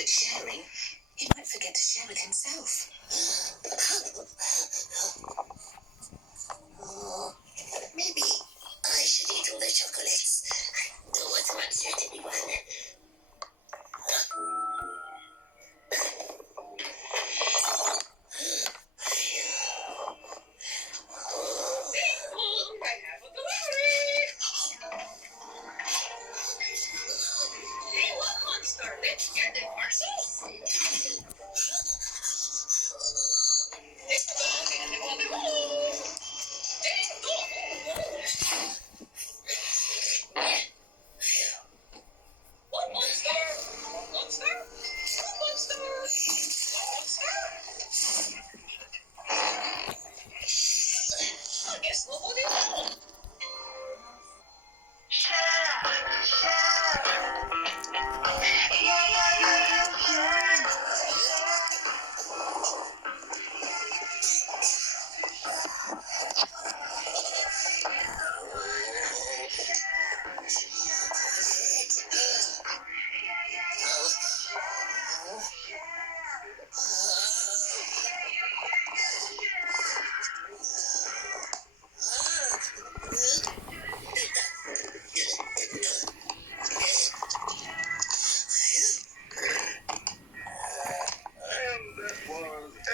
at sharing, he might forget to share with himself. Maybe I should eat all the chocolates. I don't want to upset anyone. Let's get the parcels. One monster. I guess nobody knows.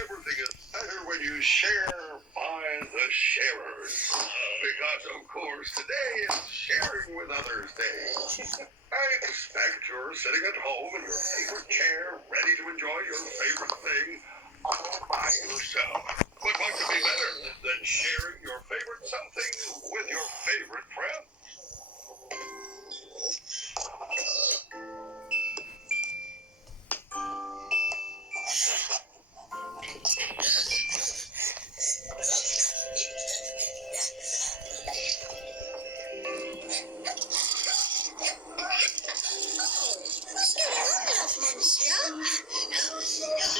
Everything is better when you share by the sharers. Because, of course, today is Sharing with Others Day. I expect you're sitting at home in your favorite chair, ready to enjoy your favorite thing all by yourself. But what could be better than sharing your favorite something with your favorite friend?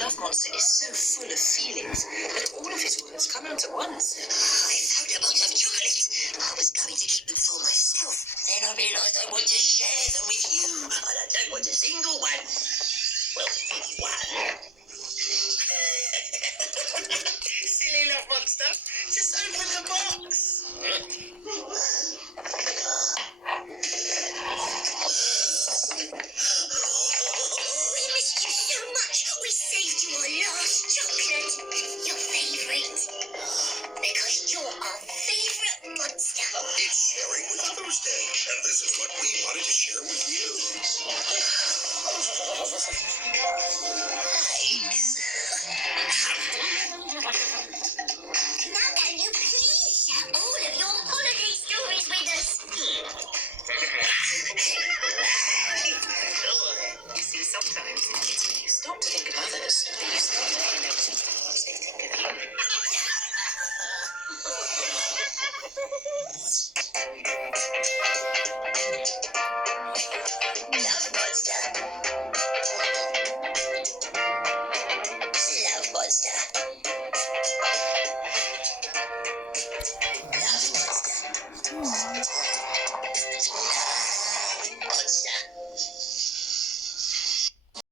Love Monster is so full of feelings that all of his words come out at once. I found a box of chocolates. I was going to keep them for myself. Then I realised I want to share them with you. And I don't want a single one. Well, one. Silly Love Monster. Just open the box. We missed you so much. We saved you our last chocolate. Your favourite. Because you're our favourite monster. It's Sharing with Others Day, and this is what we wanted to share with you. Now can you please share all of your holiday stories with us? You see, sometimes it's when you stop to think of others that you start to pay notice of the things they think of you. Love Monster. Love Monster. Love Monster.